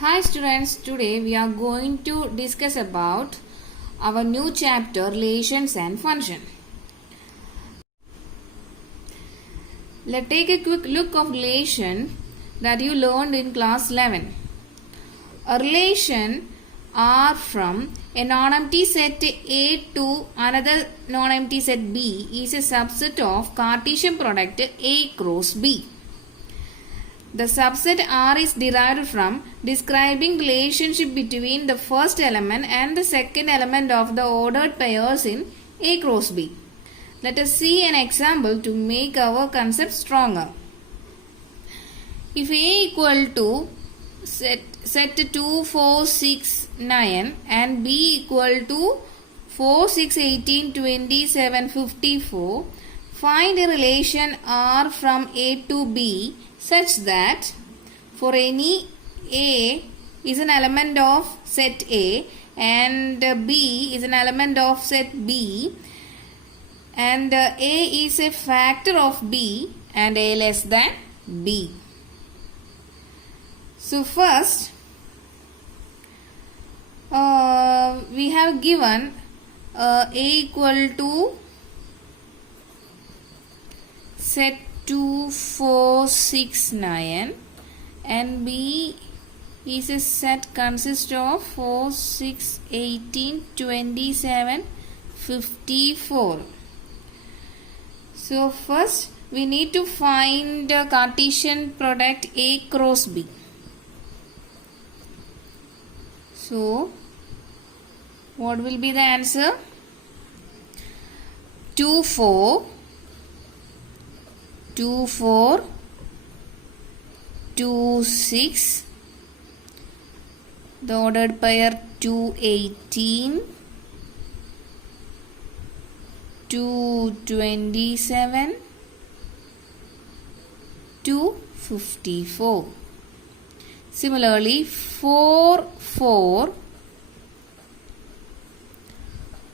Hi students, today we are going to discuss about our new chapter relations and function. Let's take a quick look of relation that you learned in class 11. A relation R from a non-empty set A to another non-empty set B is a subset of Cartesian product A cross B. The subset R is derived from describing relationship between the first element and the second element of the ordered pairs in A cross B. Let us see an example to make our concept stronger. If A equal to set 2, 4, 6, 9 and B equal to 4, 6, 18, 27, 54, find a relation R from A to B such that for any A is an element of set A and B is an element of set B and A is a factor of B and A less than B. So first we have given A equal to set 2, 4, 6, 9 and B is a set consists of 4, 6, 18, 27, 54. So first we need to find the Cartesian product A cross B. So what will be the answer? 2, 4, 2, 4, 2, 6, the ordered pair 2, 18, 2, 27, 2, 54. Similarly, 4, 4,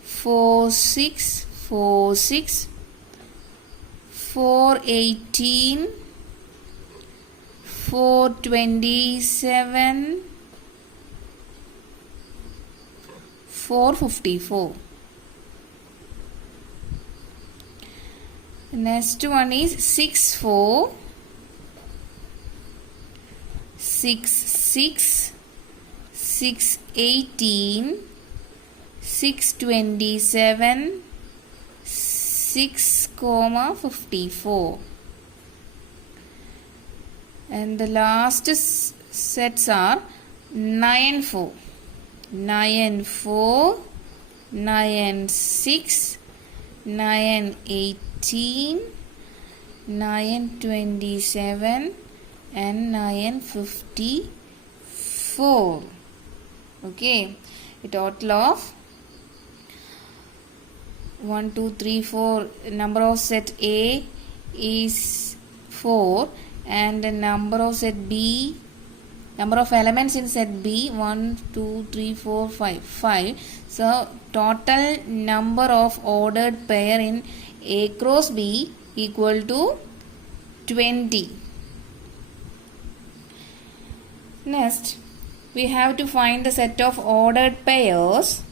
4, 6, 4, 6, 4, 18, 4, 27, 4, 54. The next one is 6, 4, 6, 6, 6, 18, 6, 27, 6, 54. And the last sets are 9, 4, 9, 4, 9, 6, 9, 18, 9, 27 and 9, 54. Okay, a total of 1, 2, 3, 4. Number of set A is 4 and the number of set B, number of elements in set B 1, 2, 3, 4, 5. So total number of ordered pair in A cross B equal to 20. Next, we have to find the set of ordered pairs.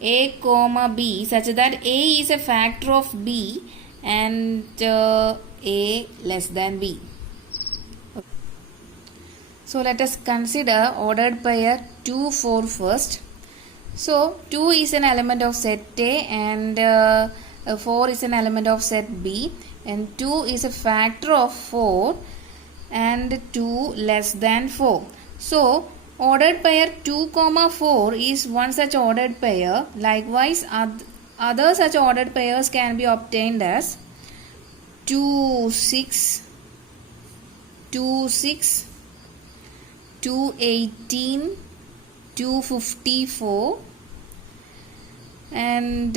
A comma B such that A is a factor of B and A less than B. So let us consider ordered pair 2, 4 first. So 2 is an element of set A and 4 is an element of set B and 2 is a factor of 4 and 2 less than 4. So ordered pair 2, 4 is one such ordered pair. Likewise, other such ordered pairs can be obtained as 2, 6, 2, 6, 2, 18, 2, 54 and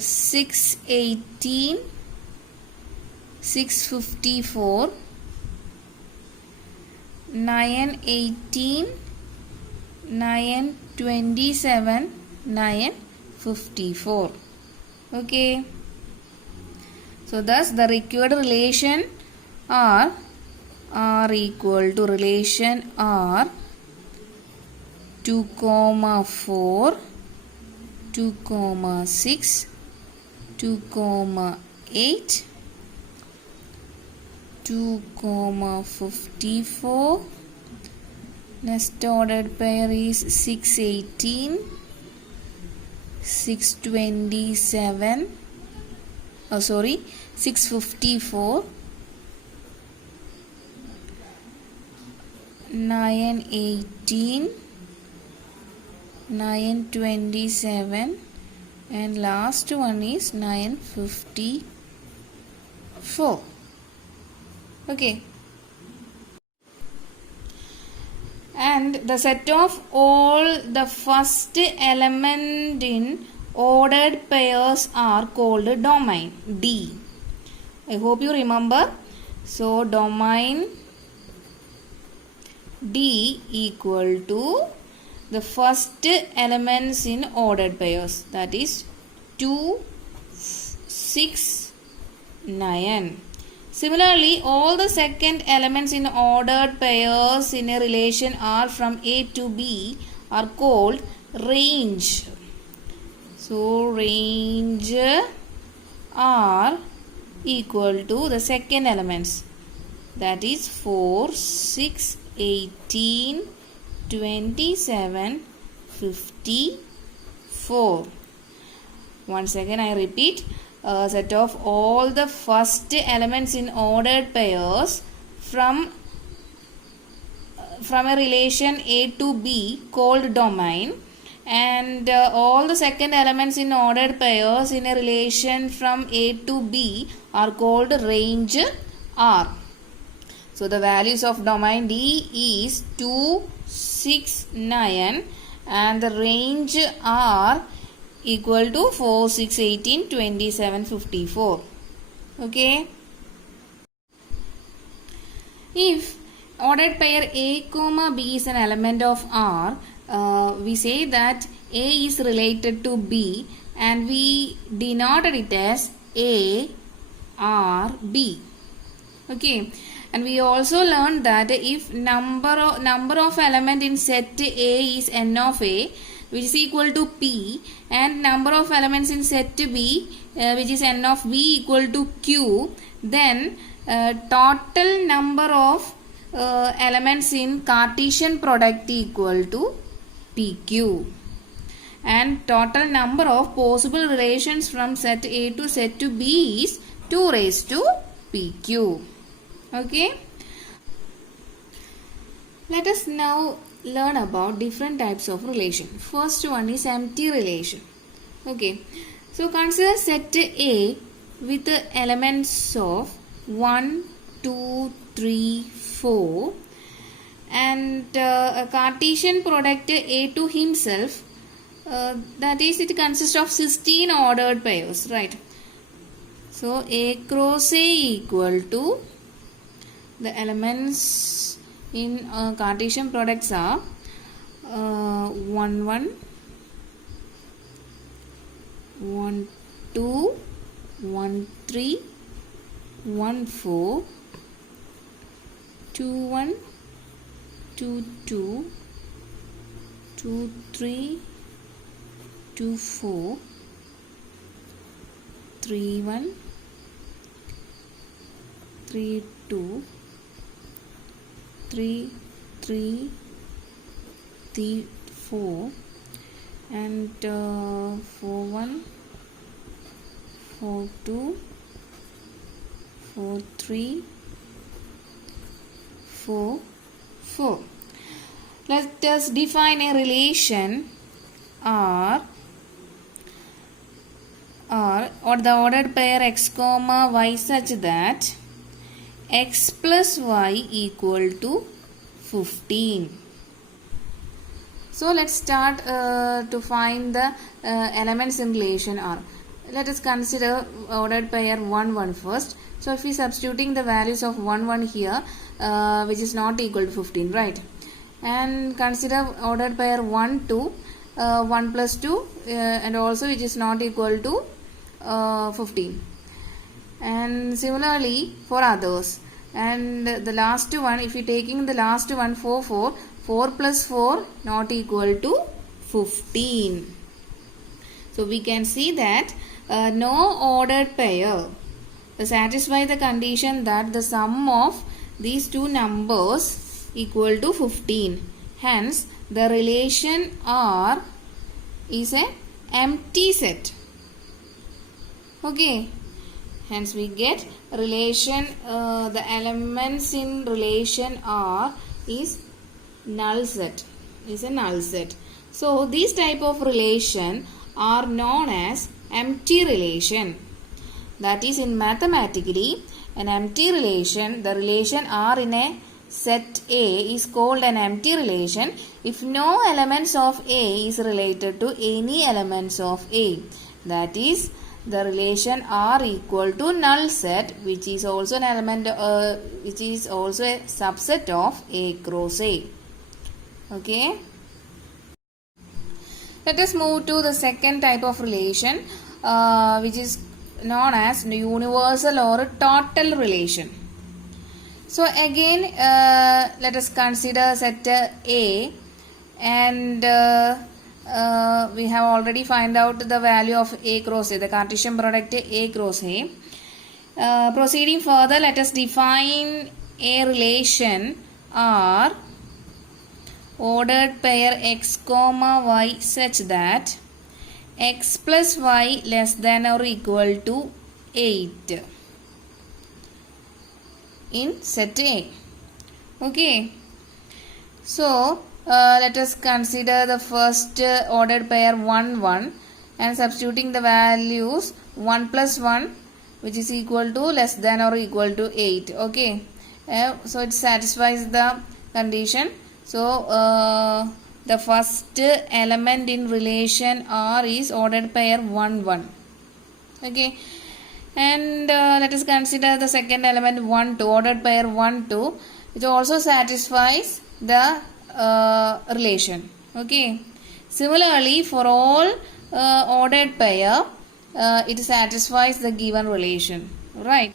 6, 18, 6, 54, 9, 18, 9, 27, 9, 54. Okay. So thus the required relation r equal to relation r 2, 4, 2, 6, 2, 8, 2, 54. Next ordered pair is 6, 18, 6, 27. 654, 9, 18, 9, 27, and last one is 9, 54. Okay. And the set of all the first element in ordered pairs are called domain D. I hope you remember. So domain D equal to the first elements in ordered pairs, that is 2, 6, 9. Similarly, all the second elements in ordered pairs in a relation R from A to B are called range. So range R equal to the second elements, that is 4, 6, 18, 27, 54. Once again I repeat, a set of all the first elements in ordered pairs from a relation A to B called domain, and all the second elements in ordered pairs in a relation from A to B are called range R. So the values of domain D is 2, 6, 9, and the range R equal to 4, 6, 18, 27, 54. Okay. If ordered pair A, B is an element of R, we say that A is related to B, and we denoted it as A, R, B. Okay. And we also learned that if number of element in set A is n of A, which is equal to P, and number of elements in set B, which is n of B equal to Q, then total number of elements in Cartesian product equal to PQ, and total number of possible relations from set A to set to B is 2 raised to PQ. Okay. Let us now learn about different types of relation. First one is empty relation. Okay. So consider set A with the elements of 1, 2, 3, 4, and a Cartesian product A to himself, that is, it consists of 16 ordered pairs, right? So A cross A equal to the elements in Cartesian products are 1, 1, 1, 2, 1, 3, 1, 4, 2, 1, 2, 2, 2, 3, 2, 4, 3, 1, 3, 2, 3, 3, 3, 4, and 4, 1, 4, 2, 4, 3, 4, 4. Let us define a relation R or the ordered pair x comma y such that x plus y equal to 15. So let's start to find the elements in relation R. Let us consider ordered pair 1, 1 first. So if we substituting the values of 1, 1 here, which is not equal to 15, right? And consider ordered pair 1, 2, 1 plus 2, and also which is not equal to 15. And similarly for others, and the last one, if you taking the last one 4 plus 4 not equal to 15. So we can see that no ordered pair satisfy the condition that the sum of these two numbers equal to 15. Hence the relation R is a empty set. Okay. Hence we get relation, the elements in relation R is null set, is a null set. So these type of relation are known as empty relation. That is, in mathematically, an empty relation, the relation R in a set A is called an empty relation if no elements of A is related to any elements of A. That is, the relation R equal to null set, which is also an element, which is also a subset of A cross A. Okay. Let us move to the second type of relation, which is known as universal or total relation. So again, let us consider set A, and we have already find out the value of A cross A, the Cartesian product A cross A. Proceeding further, let us define a relation R ordered pair x comma y such that x plus y less than or equal to 8 in set A. Okay. So let us consider the first ordered pair 1 1 and substituting the values 1 plus 1, which is equal to less than or equal to 8. Okay. So it satisfies the condition. So the first element in relation R is ordered pair 1 1. Okay. And let us consider the second element 1 2, ordered pair 1 2, which also satisfies the relation. Okay. Similarly, for all ordered pair, it satisfies the given relation. Right.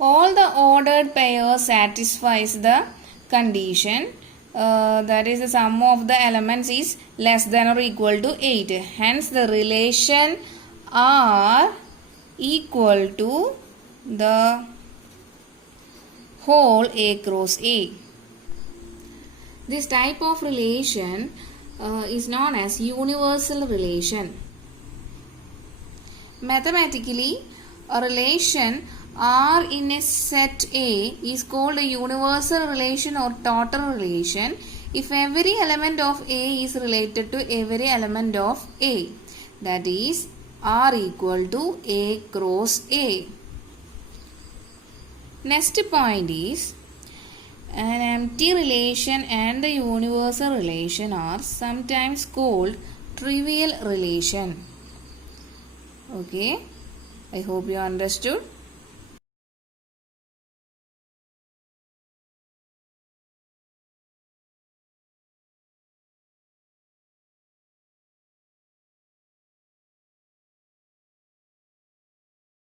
All the ordered pair satisfies the condition, that is, the sum of the elements is less than or equal to 8. Hence the relation R equal to the whole A cross A. This type of relation is known as universal relation. Mathematically, a relation R in a set A is called a universal relation or total relation if every element of A is related to every element of A. That is, R equal to A cross A. Next point is, an empty relation and the universal relation are sometimes called trivial relation. Okay, I hope you understood.